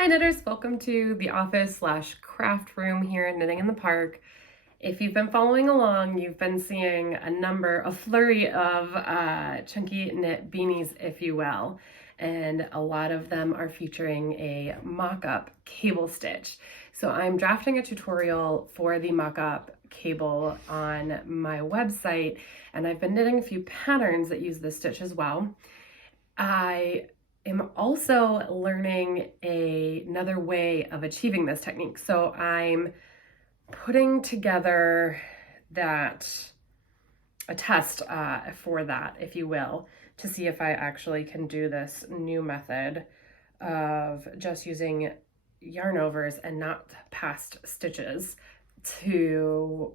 Hi knitters, welcome to the office slash craft room here at Knitting in the Park. If you've been following along, you've been seeing a flurry of chunky knit beanies, if you will. And a lot of them are featuring a mock-up cable stitch. So I'm drafting a tutorial for the mock-up cable on my website, and I've been knitting a few patterns that use this stitch as well. I am also learning another way of achieving this technique. So I'm putting together a test for that, if you will, to see if I actually can do this new method of just using yarn overs and not past stitches to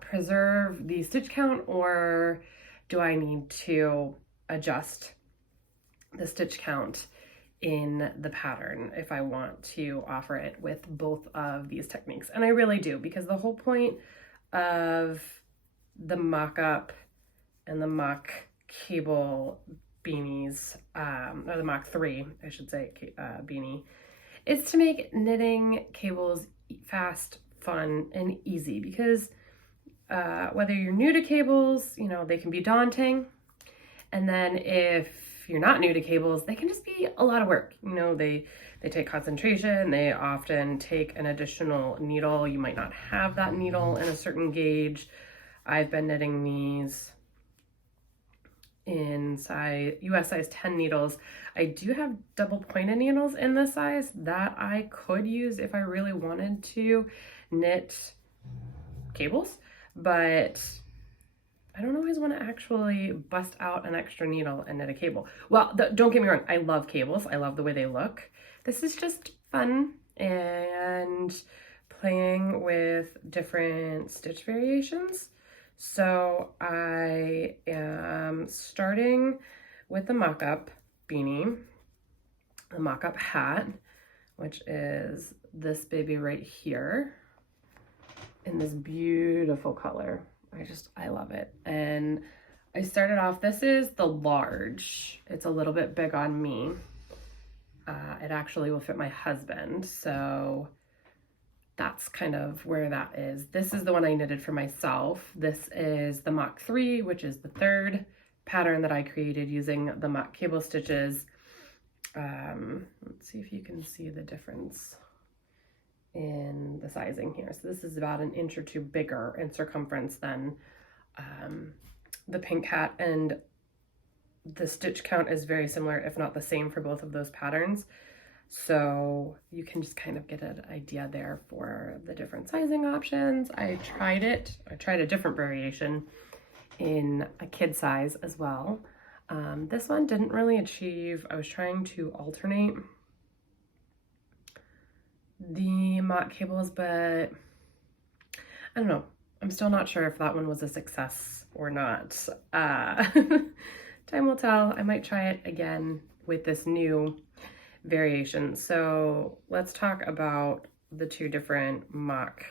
preserve the stitch count, or do I need to adjust the stitch count in the pattern if I want to offer it with both of these techniques. And I really do, because the whole point of the mock-up and the mock cable beanies, or the mock 3, I should say, beanie, is to make knitting cables fast, fun, and easy. Because whether you're new to cables, they can be daunting. And then if you're not new to cables, they can just be a lot of work. They take concentration. They often take an additional needle. You might not have that needle in a certain gauge. I've been knitting these in US size 10 needles. I do have double pointed needles in this size that I could use if I really wanted to knit cables, but I don't always want to actually bust out an extra needle and knit a cable. Well, don't get me wrong, I love cables. I love the way they look. This is just fun and playing with different stitch variations. So I am starting with the mock-up beanie, the mock-up hat, which is this baby right here in this beautiful color. I love it. And I started off, this is the large. It's a little bit big on me. It actually will fit my husband. So that's kind of where that is. This is the one I knitted for myself. This is the mock 3, which is the third pattern that I created using the mock cable stitches. Let's see if you can see the difference in the sizing here. So this is about an inch or two bigger in circumference than the pink hat, and the stitch count is very similar, if not the same, for both of those patterns. So you can just kind of get an idea there for the different sizing options. I tried a different variation in a kid size as well. This one didn't really achieve. I was trying to alternate the mock cables, but I don't know. I'm still not sure if that one was a success or not. Time will tell. I might try it again with this new variation. So let's talk about the two different mock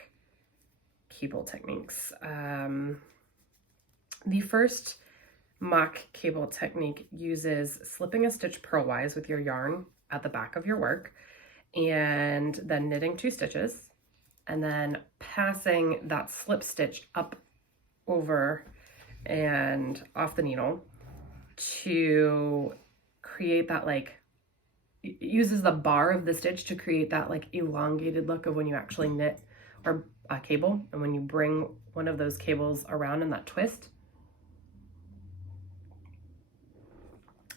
cable techniques. The first mock cable technique uses slipping a stitch purlwise with your yarn at the back of your work, and then knitting 2 stitches, and then passing that slip stitch up over and off the needle to create that, it uses the bar of the stitch to create that elongated look of when you actually knit or a cable, and when you bring one of those cables around in that twist.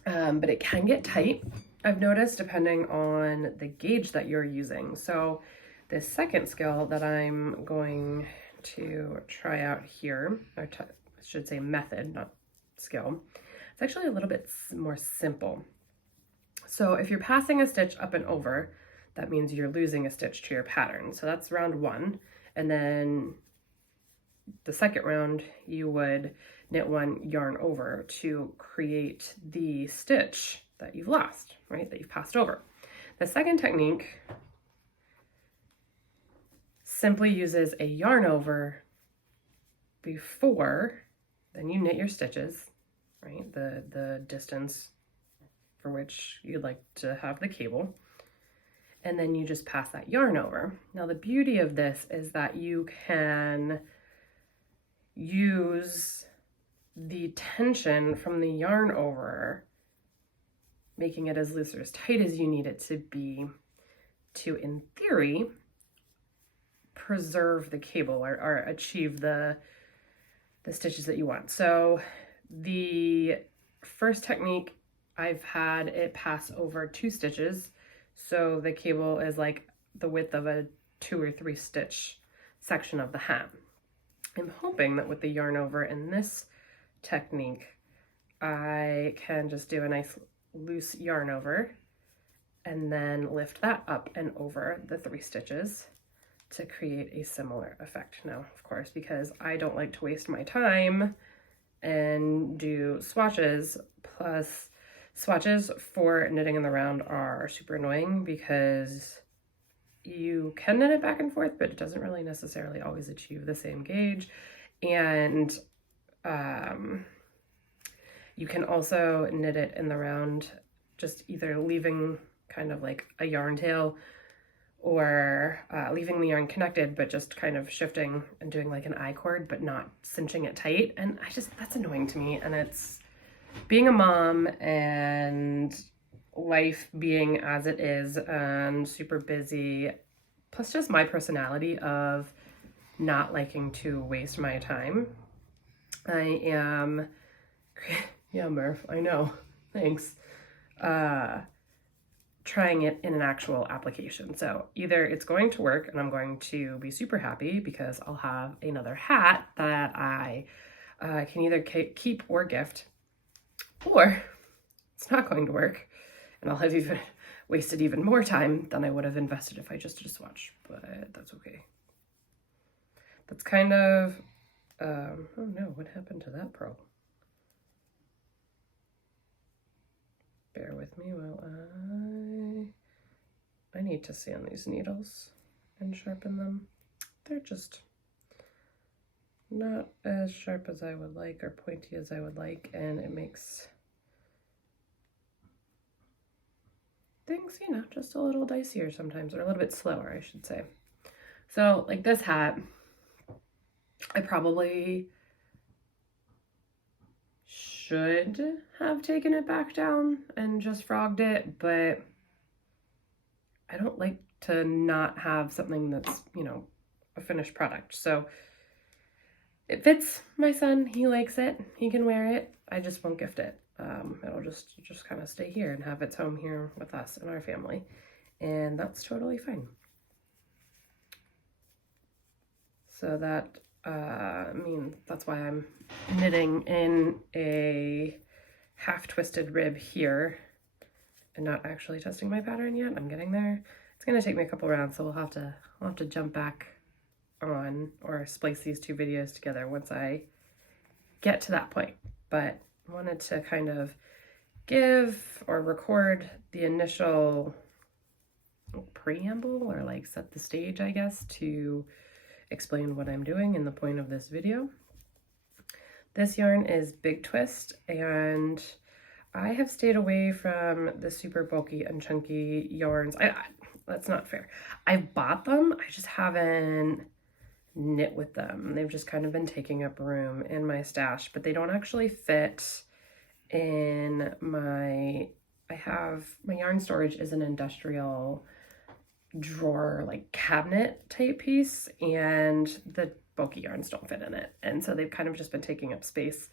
But it can get tight, I've noticed, depending on the gauge that you're using. So this second skill that I'm going to try out here, or I should say method, not skill, it's actually a little bit more simple. So if you're passing a stitch up and over, that means you're losing a stitch to your pattern. So that's round 1. And then the second round, you would knit 1 yarn over to create the stitch that you've lost, right, that you've passed over. The second technique simply uses a yarn over before, then you knit your stitches, right, the distance for which you'd like to have the cable, and then you just pass that yarn over. Now the beauty of this is that you can use the tension from the yarn over, making it as loose or as tight as you need it to be, to, in theory, preserve the cable or achieve the stitches that you want. So the first technique, I've had it pass over 2 stitches. So the cable is like the width of a 2 or 3 stitch section of the hem. I'm hoping that with the yarn over in this technique, I can just do a nice loose yarn over and then lift that up and over the 3 stitches to create a similar effect. Now, of course, because I don't like to waste my time and do swatches, plus swatches for knitting in the round are super annoying because you can knit it back and forth, but it doesn't really necessarily always achieve the same gauge. And you can also knit it in the round, just either leaving kind of like a yarn tail or leaving the yarn connected, but just kind of shifting and doing like an I-cord, but not cinching it tight. And that's annoying to me. And it's being a mom and life being as it is and super busy, plus just my personality of not liking to waste my time. I am, yeah, Murph, I know, thanks. Trying it in an actual application. So either it's going to work and I'm going to be super happy because I'll have another hat that I can either keep or gift, or it's not going to work and I'll have even wasted even more time than I would have invested if I just did a swatch, but that's okay. That's kind of, oh no, what happened to that pearl? Bear with me while I need to sand these needles and sharpen them. They're just not as sharp as I would like or pointy as I would like, and it makes things, you know, just a little dicier sometimes, or a little bit slower, I should say. So like this hat, I probably should have taken it back down and just frogged it, but I don't like to not have something that's, you know, a finished product. So it fits my son, he likes it, he can wear it, I just won't gift it. It'll just kind of stay here and have its home here with us and our family, and that's totally fine. So that I mean, that's why I'm knitting in a half twisted rib here and not actually testing my pattern yet. I'm getting there. It's gonna take me a couple rounds, so I'll have to jump back on or splice these 2 videos together once I get to that point. But I wanted to kind of give or record the initial preamble, or like set the stage, I guess, to explain what I'm doing and the point of this video. This yarn is Big Twist, and I have stayed away from the super bulky and chunky yarns. That's not fair. I've bought them, I just haven't knit with them. They've just kind of been taking up room in my stash, but they don't actually fit in my yarn storage is an industrial drawer, like cabinet type piece, and the bulky yarns don't fit in it. And so they've kind of just been taking up space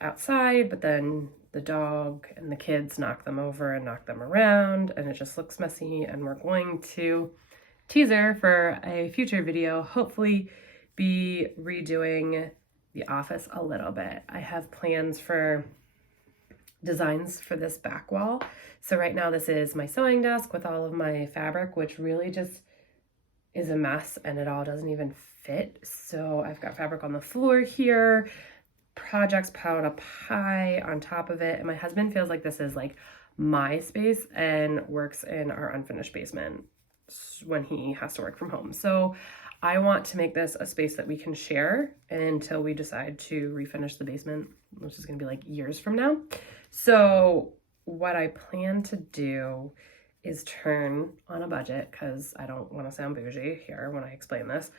outside, but then the dog and the kids knock them over and knock them around, and it just looks messy. And we're going to, teaser for a future video, hopefully be redoing the office a little bit. I have plans for designs for this back wall. So right now this is my sewing desk with all of my fabric, which really just is a mess and it all doesn't even fit. So I've got fabric on the floor here, projects piled up high on top of it, and my husband feels like this is like my space and works in our unfinished basement when he has to work from home. So I want to make this a space that we can share until we decide to refinish the basement, which is going to be like years from now. So what I plan to do is turn on a budget, because I don't want to sound bougie here when I explain this.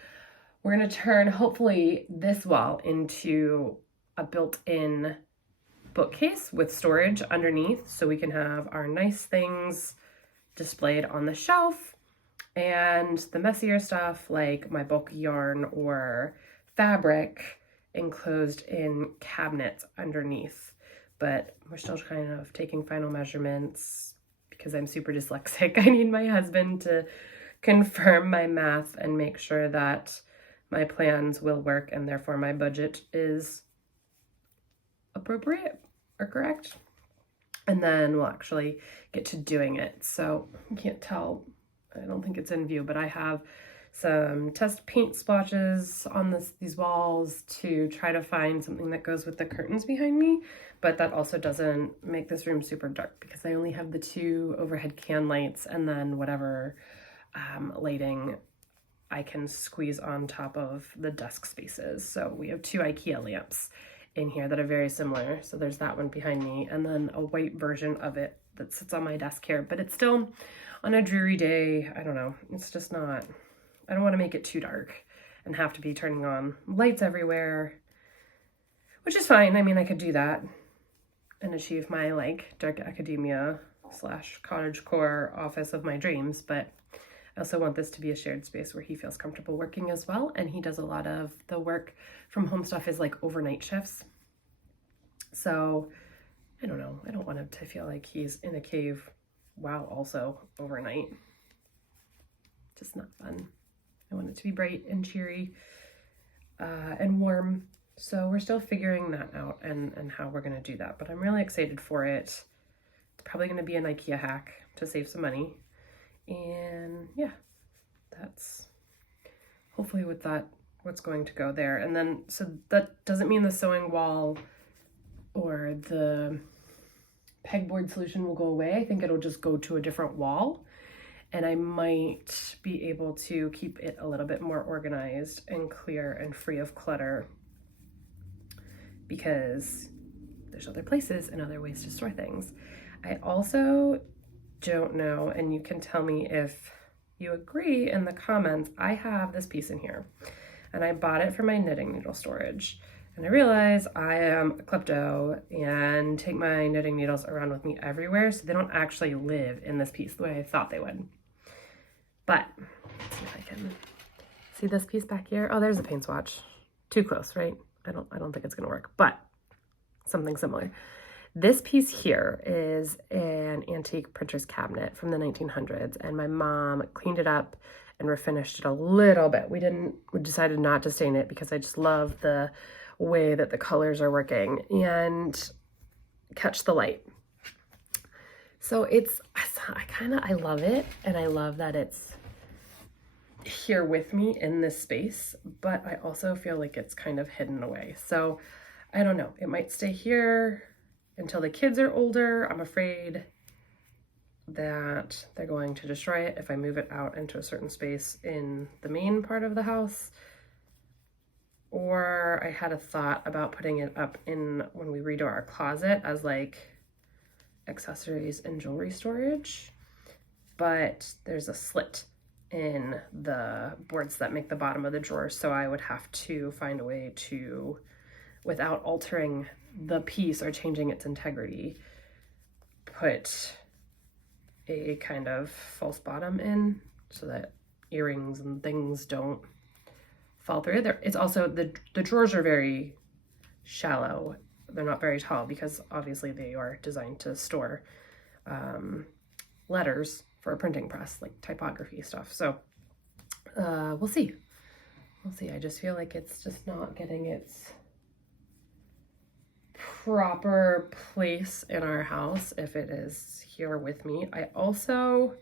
We're going to turn, hopefully, this wall into a built-in bookcase with storage underneath, so we can have our nice things displayed on the shelf, and the messier stuff like my bulk yarn or fabric enclosed in cabinets underneath. But we're still kind of taking final measurements because I'm super dyslexic. I need my husband to confirm my math and make sure that my plans will work and therefore my budget is appropriate or correct. And then we'll actually get to doing it. So you can't tell, I don't think it's in view, but I have some test paint splotches on these walls to try to find something that goes with the curtains behind me, but that also doesn't make this room super dark because I only have the 2 overhead can lights and then whatever lighting I can squeeze on top of the desk spaces. So we have 2 IKEA lamps in here that are very similar. So there's that one behind me and then a white version of it that sits on my desk here, but it's still on a dreary day. I don't know. It's just not, I don't want to make it too dark and have to be turning on lights everywhere, which is fine. I mean, I could do that and achieve my like dark academia / cottagecore office of my dreams, but I also want this to be a shared space where he feels comfortable working as well. And he does a lot of the work from home stuff is like overnight shifts. So I don't know. I don't want him to feel like he's in a cave while also overnight. Just not fun. I want it to be bright and cheery and warm. So we're still figuring that out and how we're going to do that. But I'm really excited for it. It's probably going to be an IKEA hack to save some money. And yeah, that's hopefully what's going to go there. And then, so that doesn't mean the sewing wall or the pegboard solution will go away. I think it'll just go to a different wall. And I might be able to keep it a little bit more organized and clear and free of clutter because there's other places and other ways to store things. I also don't know, and you can tell me if you agree in the comments, I have this piece in here and I bought it for my knitting needle storage. And I realize I am a klepto and take my knitting needles around with me everywhere, so they don't actually live in this piece the way I thought they would. But let's see if I can see this piece back here. Oh, there's a paint swatch. Too close, right? I don't think it's gonna work, but something similar. This piece here is an antique printer's cabinet from the 1900s, and my mom cleaned it up and refinished it a little bit. We decided not to stain it because I just love the way that the colors are working and catch the light. So I love it, and I love that it's here with me in this space, but I also feel like it's kind of hidden away. So I don't know, it might stay here until the kids are older. I'm afraid that they're going to destroy it if I move it out into a certain space in the main part of the house. Or I had a thought about putting it up in when we redo our closet as like accessories and jewelry storage. But there's a slit in the boards that make the bottom of the drawer, so I would have to find a way to, without altering the piece or changing its integrity, put a kind of false bottom in so that earrings and things don't fall through. It's also, the drawers are very shallow. They're not very tall because obviously they are designed to store letters for a printing press, like typography stuff. So we'll see. We'll see. I just feel like it's just not getting its proper place in our house if it is here with me. I also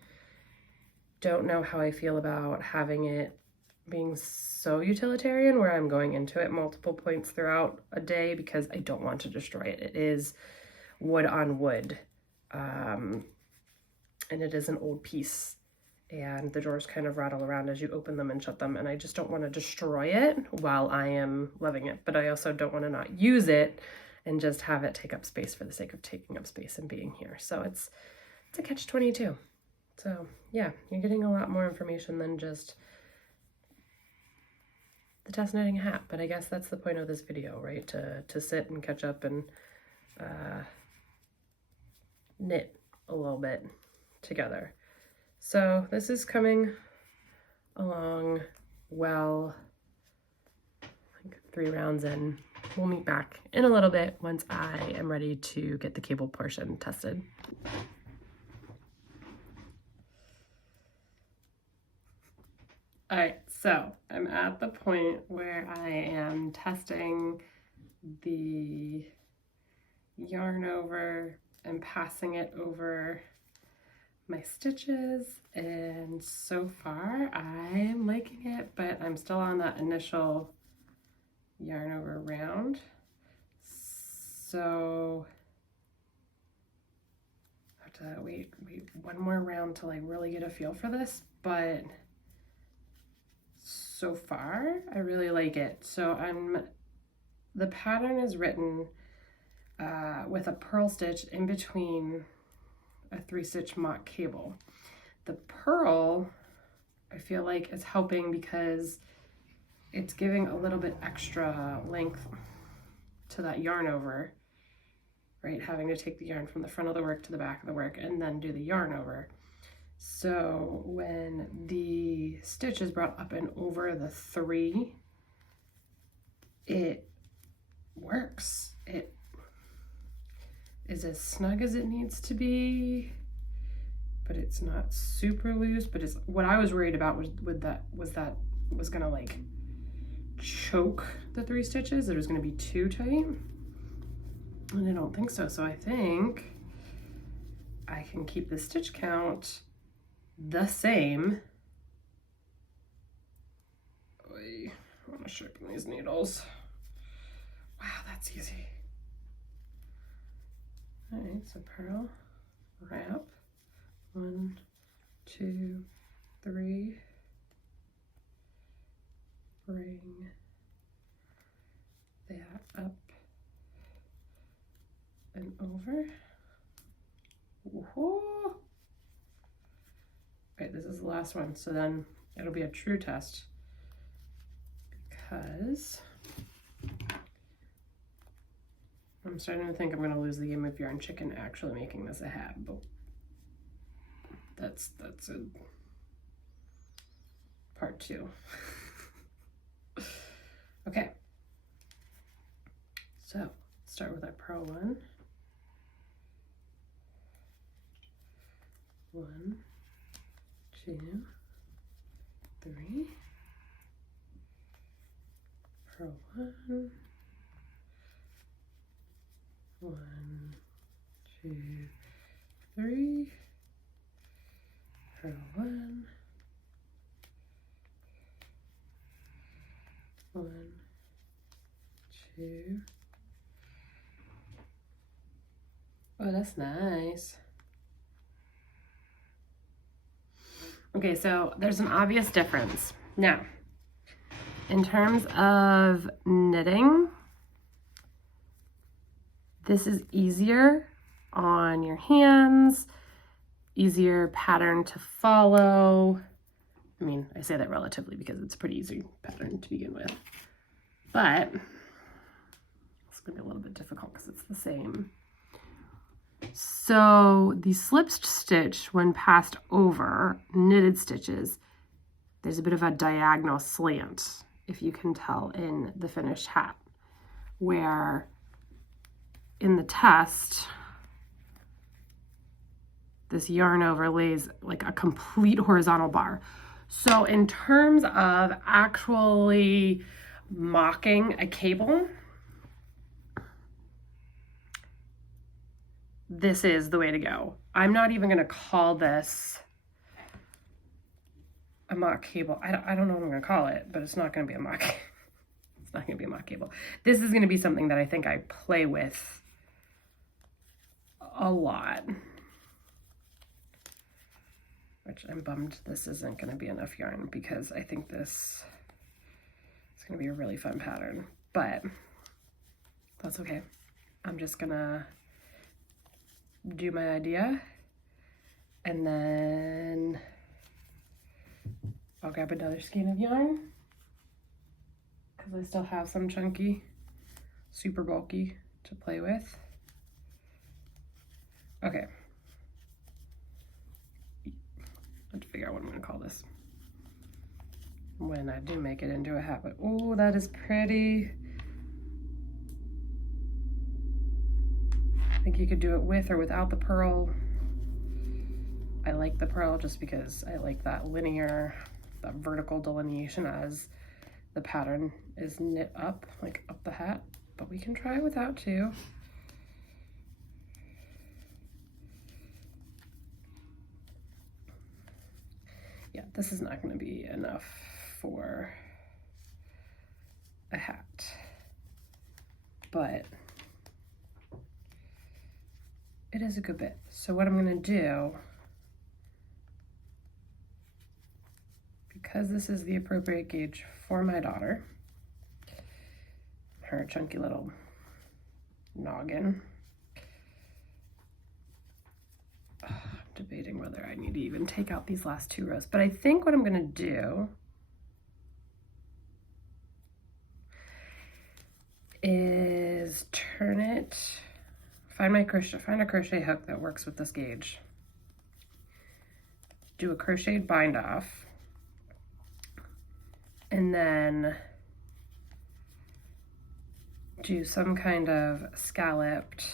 don't know how I feel about having it being so utilitarian where I'm going into it multiple points throughout a day because I don't want to destroy it. It is wood on wood, and it is an old piece, and the drawers kind of rattle around as you open them and shut them, and I just don't want to destroy it while I am loving it, but I also don't want to not use it and just have it take up space for the sake of taking up space and being here. So it's a catch-22. So yeah, you're getting a lot more information than just the test knitting a hat, but I guess that's the point of this video, right? To sit and catch up and knit a little bit together. So this is coming along well, like 3 rounds in. We'll meet back in a little bit once I am ready to get the cable portion tested. All right, so I'm at the point where I am testing the yarn over and passing it over my stitches, and so far I'm liking it, but I'm still on that initial yarn over round. So I have to wait one more round till I really get a feel for this, but so far I really like it. So the pattern is written with a purl stitch in between a 3-stitch mock cable. The purl, I feel like, is helping because it's giving a little bit extra length to that yarn over, right? Having to take the yarn from the front of the work to the back of the work and then do the yarn over. So when the stitch is brought up and over the 3, it works. It is as snug as it needs to be, but it's not super loose. But it's what I was worried about was that was gonna like choke the 3 stitches. It was gonna be too tight, and I don't think so. So I think I can keep the stitch count the same. I want to sharpen these needles. Wow, that's easy. All right, so purl, wrap, 1, 2, 3, bring that up and over. Woohoo! Right, this is the last one, so then it'll be a true test because I'm starting to think I'm going to lose the game of yarn chicken actually making this a hat, but that's a part 2. Okay, so start with our purl 1. 1, 2, 3, purl 1, 1, 2, 3, purl 1, 1, 2. Oh, that's nice. Okay, so there's an obvious difference. Now, in terms of knitting, this is easier on your hands, easier pattern to follow. I mean, I say that relatively because it's a pretty easy pattern to begin with, but it's gonna be a little bit difficult because it's the same. So the slip stitch, when passed over knitted stitches, there's a bit of a diagonal slant, if you can tell in the finished hat, where in the test, this yarn over lays like a complete horizontal bar. So in terms of actually mocking a cable, this is the way to go. I'm not even gonna call this a mock cable. I don't know what I'm gonna call it, but it's not gonna be a mock. It's not gonna be a mock cable. This is gonna be something that I think I play with a lot. Which I'm bummed this isn't gonna be enough yarn because I think this is gonna be a really fun pattern, but that's okay. I'm just gonna do my idea And then I'll grab another skein of yarn because I still have some chunky, super bulky to play with. Okay. I have to figure out what I'm going to call this when I do make it into a hat. But oh, that is pretty. I think you could do it with or without the pearl. I like the pearl just because I like that linear, that vertical delineation as the pattern is knit up, like up the hat. But we can try it without too. Yeah, this is not going to be enough for a hat, but it is a good bit. So what I'm going to do, because this is the appropriate gauge for my daughter, her chunky little noggin, I'm debating whether I need to even take out these last 2 rows, but I think what I'm going to do is turn it, find a crochet hook that works with this gauge, do a crocheted bind off, and then do some kind of scalloped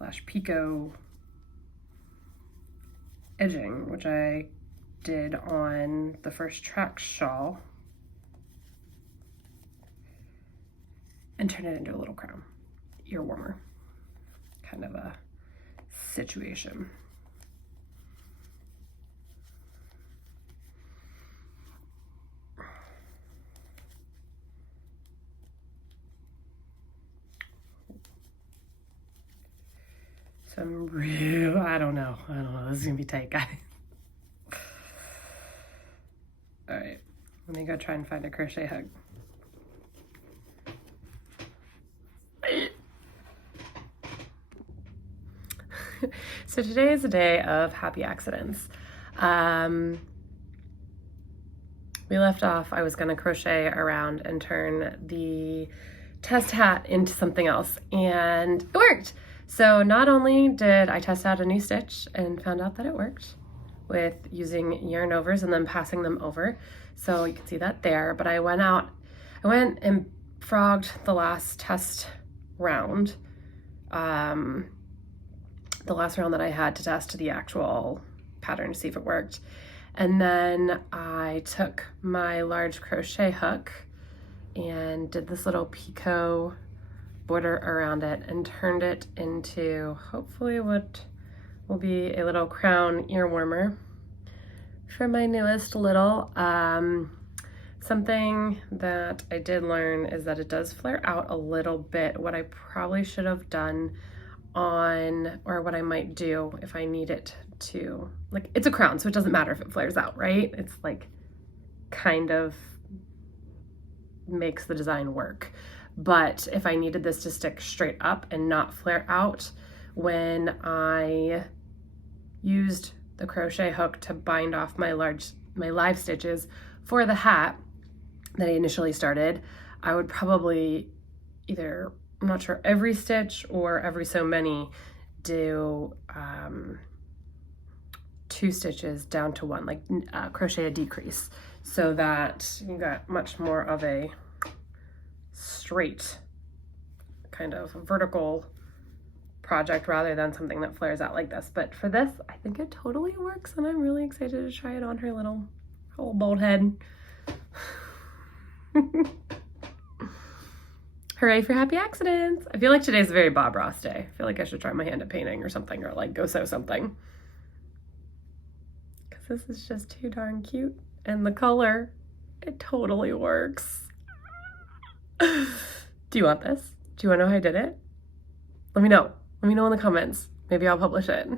/ picot edging, which I did on the first track shawl, and turn it into a little crown, ear warmer kind of a situation. So I don't know, this is gonna be tight, guys. All right, let me go try and find a crochet hook. So today is a day of happy accidents. We left off, I was gonna crochet around and turn the test hat into something else, and it worked. So not only did I test out a new stitch and found out that it worked with using yarn overs and then passing them over, so you can see that there, but I went and frogged the last test round, the last round that I had to test the actual pattern to see if it worked. And then I took my large crochet hook and did this little picot border around it and turned it into hopefully what will be a little crown ear warmer for my newest little. Something that I did learn is that it does flare out a little bit. What I probably should have done or what I might do if I need it to, like, it's a crown, so it doesn't matter if it flares out, right? It's like kind of makes the design work. But if I needed this to stick straight up and not flare out, when I used the crochet hook to bind off my live stitches for the hat that I initially started, I would probably either, I'm not sure, every stitch or every so many do 2 stitches down to 1, like crochet a decrease, so that you got much more of a straight kind of vertical project rather than something that flares out like this. But for this, I think it totally works, and I'm really excited to try it on her little bold head. Hooray for happy accidents. I feel like today's a very Bob Ross day. I feel like I should try my hand at painting or something, or like go sew something, because this is just too darn cute. And the color, it totally works. Do you want this? Do you want to know how I did it? Let me know. Let me know in the comments. Maybe I'll publish it.